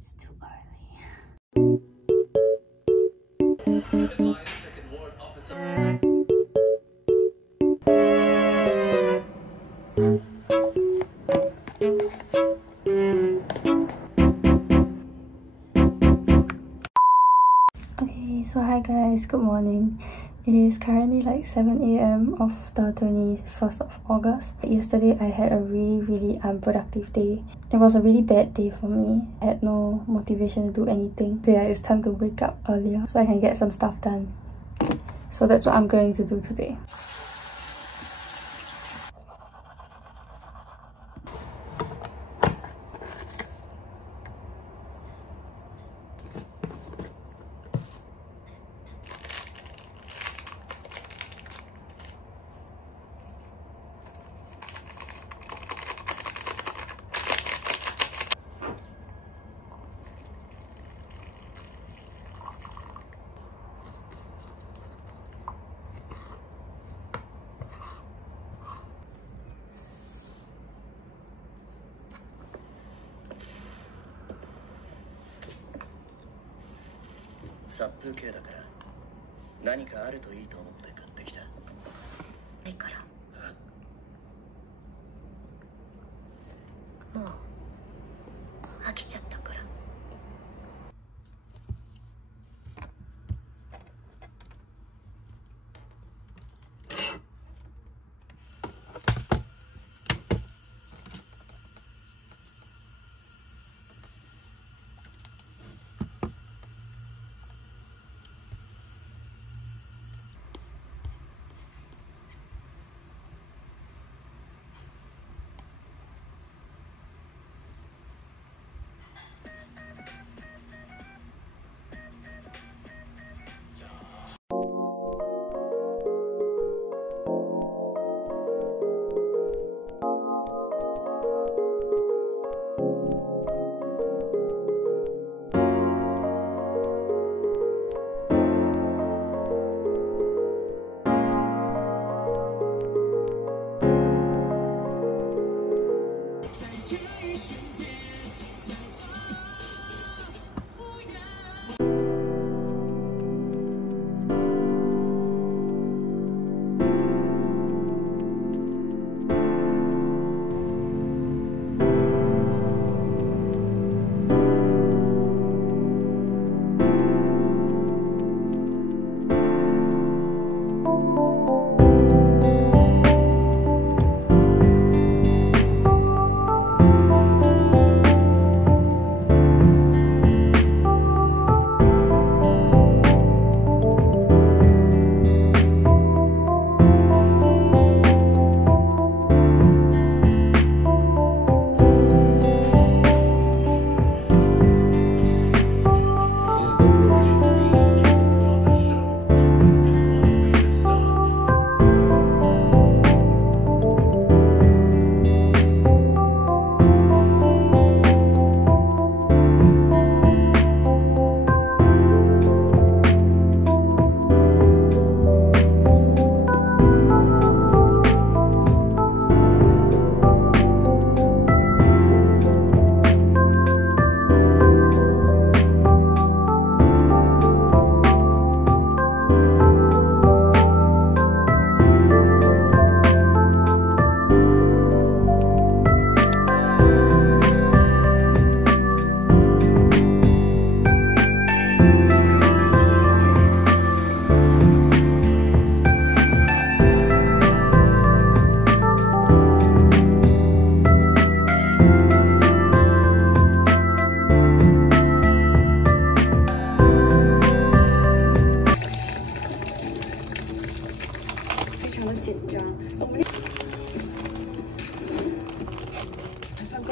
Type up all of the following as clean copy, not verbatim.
it's too early. Okay, so hi guys, good morning. It is currently like 7 AM of the 21st of August. Yesterday I had a really unproductive day. It was a really bad day for me. I had no motivation to do anything. So yeah, it's time to wake up earlier so I can get some stuff done. So that's what I'm going to do today.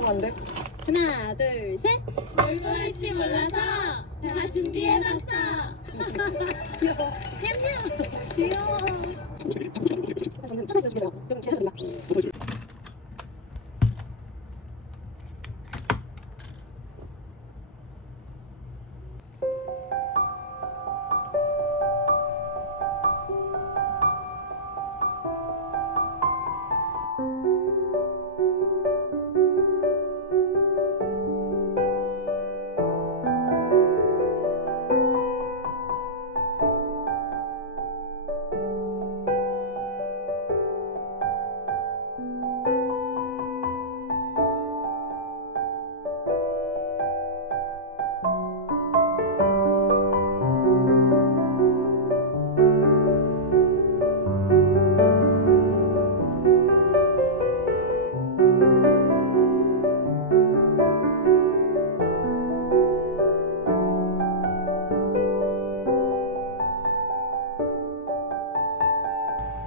상큼한데? 하나, 둘, 셋! 놀고 할지 몰라서 다 준비해봤어! 귀여워. 햄냥! 귀여워.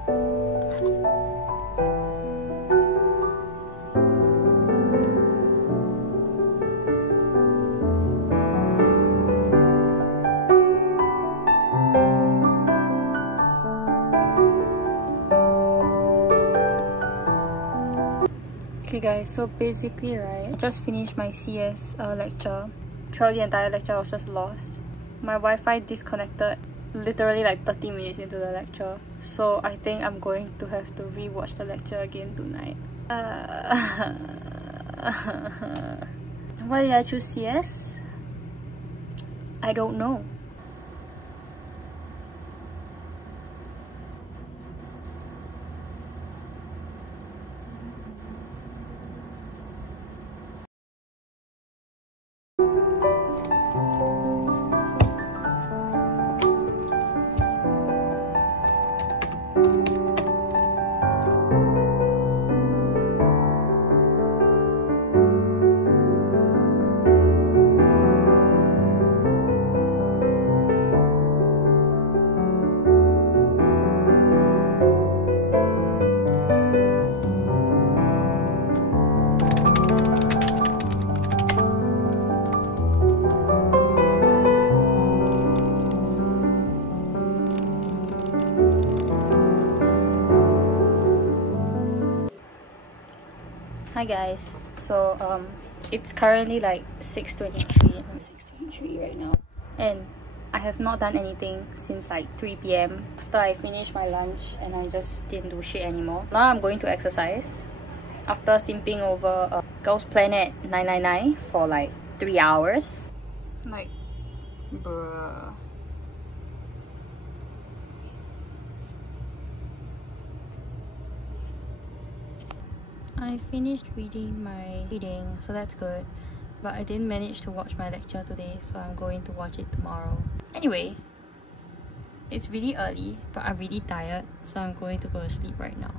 Okay guys, so basically right, I just finished my CS lecture. Throughout the entire lecture I was just lost. My Wi-Fi disconnected literally like 30 minutes into the lecture. So I think I'm going to have to rewatch the lecture again tonight. Why did I choose CS? I don't know. Hi guys, so it's currently like 6:23. I'm 6:23 right now, and I have not done anything since like 3 p.m. after I finished my lunch, and I just didn't do shit anymore. Now I'm going to exercise after simping over Girls Planet 999 for like 3 hours. Like, bruh. I finished reading my reading, so that's good. But I didn't manage to watch my lecture today, so I'm going to watch it tomorrow. Anyway, it's really early, but I'm really tired, so I'm going to go to sleep right now.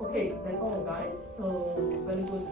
Okay, that's all guys. So very good.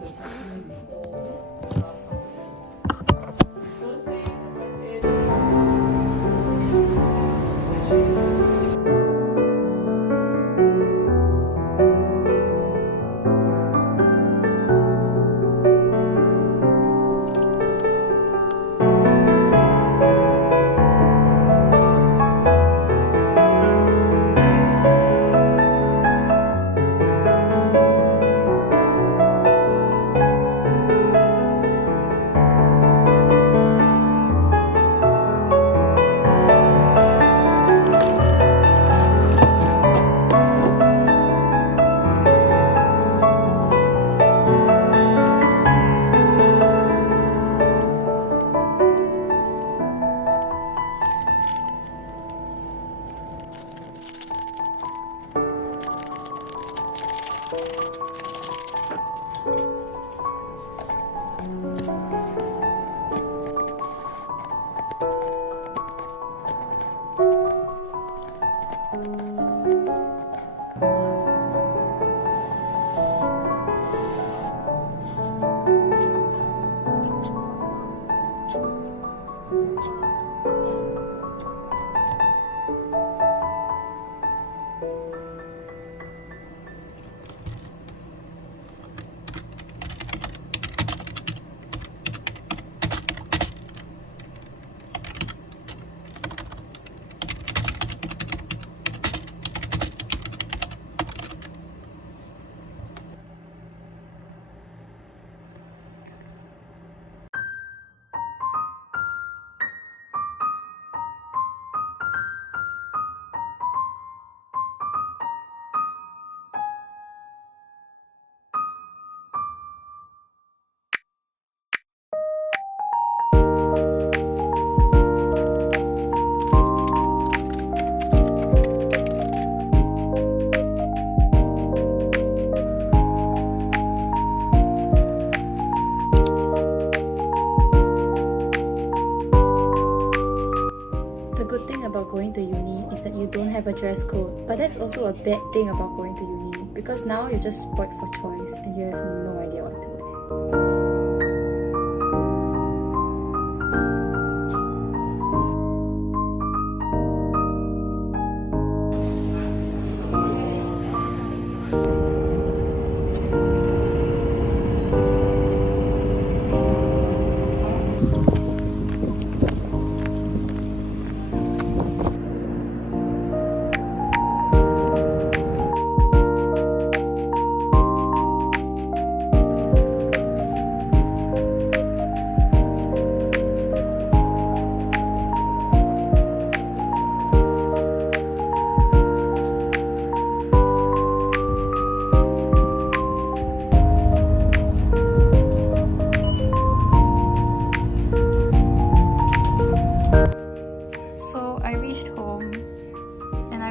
about going to uni is that you don't have a dress code. But that's also a bad thing about going to uni, because now you're just spoiled for choice and you have no idea what to wear.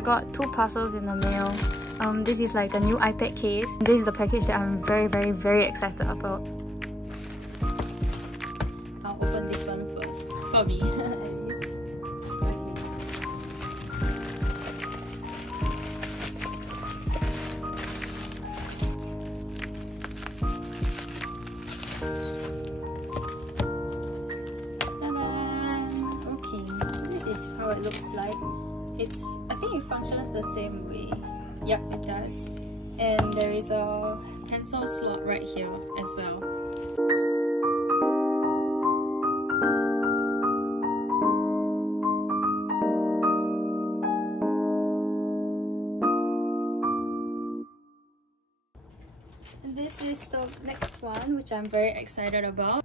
Got 2 parcels in the mail. This is like a new iPad case. This is the package that I'm very excited about. I'll open this one first for me. How it looks like. I think it functions the same way. Yep, it does. And there is a pencil slot right here as well. And this is the next one, which I'm very excited about.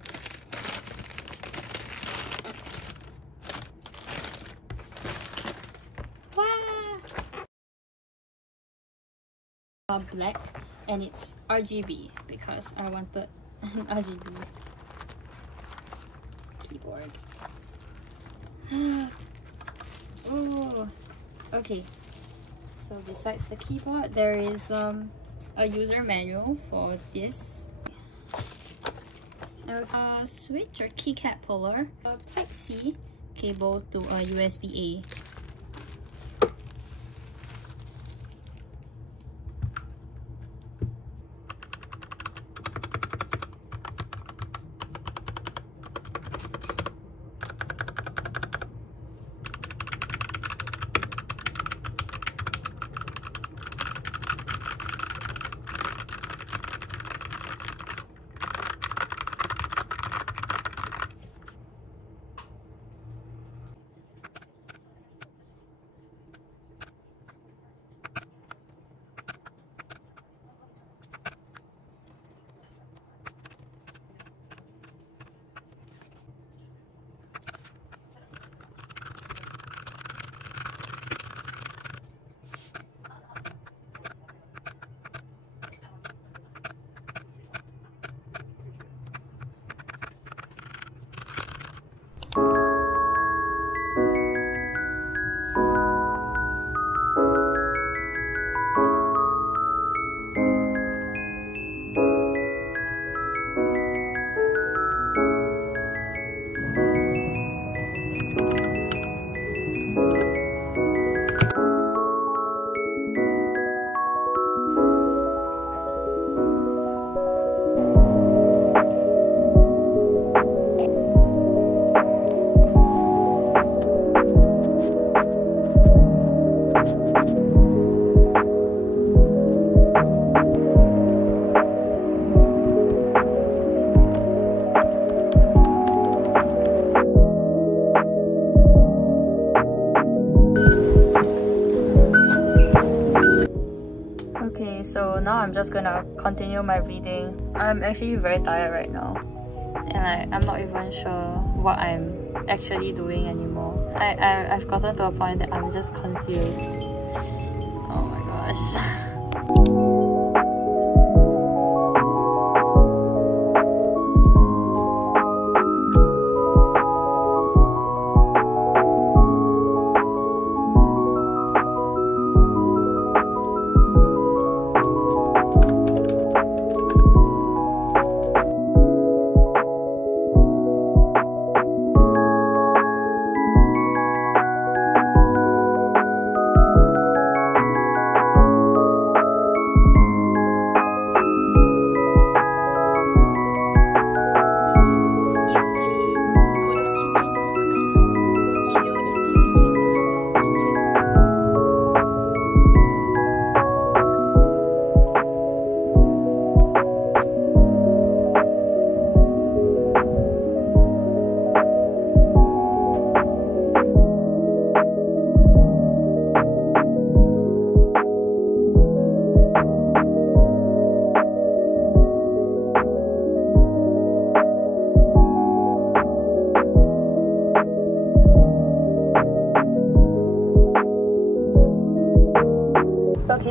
Black, and it's RGB because I wanted an RGB keyboard. Oh, okay. So besides the keyboard, there is a user manual for this. A switch or keycap puller, a Type-C cable to a USB-A. So now I'm just gonna continue my reading. I'm actually very tired right now, and I'm not even sure what I'm actually doing anymore. I've gotten to a point that I'm just confused. Oh my gosh.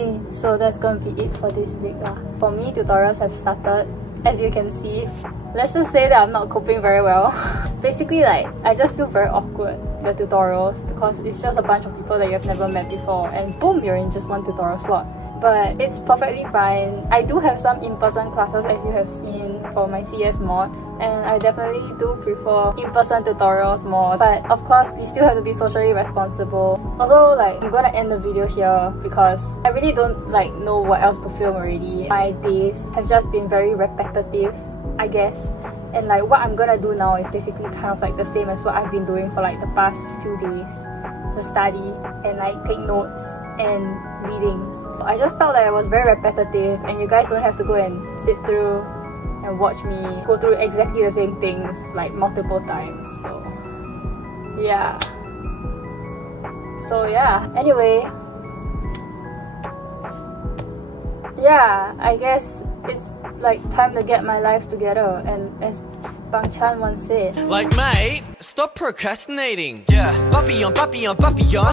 Okay, so that's gonna be it for this week. For me, tutorials have started. As you can see, let's just say that I'm not coping very well. Basically, like, I just feel very awkward, the tutorials, because it's just a bunch of people that you've never met before, and boom, you're in just one tutorial slot. But it's perfectly fine. I do have some in-person classes, as you have seen, for my CS mod, and I definitely do prefer in-person tutorials more. But of course, we still have to be socially responsible. Also, like, I'm gonna end the video here because I really don't like know what else to film already. My days have just been very repetitive, I guess. And like what I'm gonna do now is basically kind of like the same as what I've been doing for like the past few days. To study and like take notes and readings. I just felt like it was very repetitive and you guys don't have to go and sit through and watch me go through exactly the same things like multiple times. So yeah, anyway, yeah, I guess it's like time to get my life together, and as Bang Chan once said, like, mate, stop procrastinating. Yeah, Papillon, Papillon, Papillon.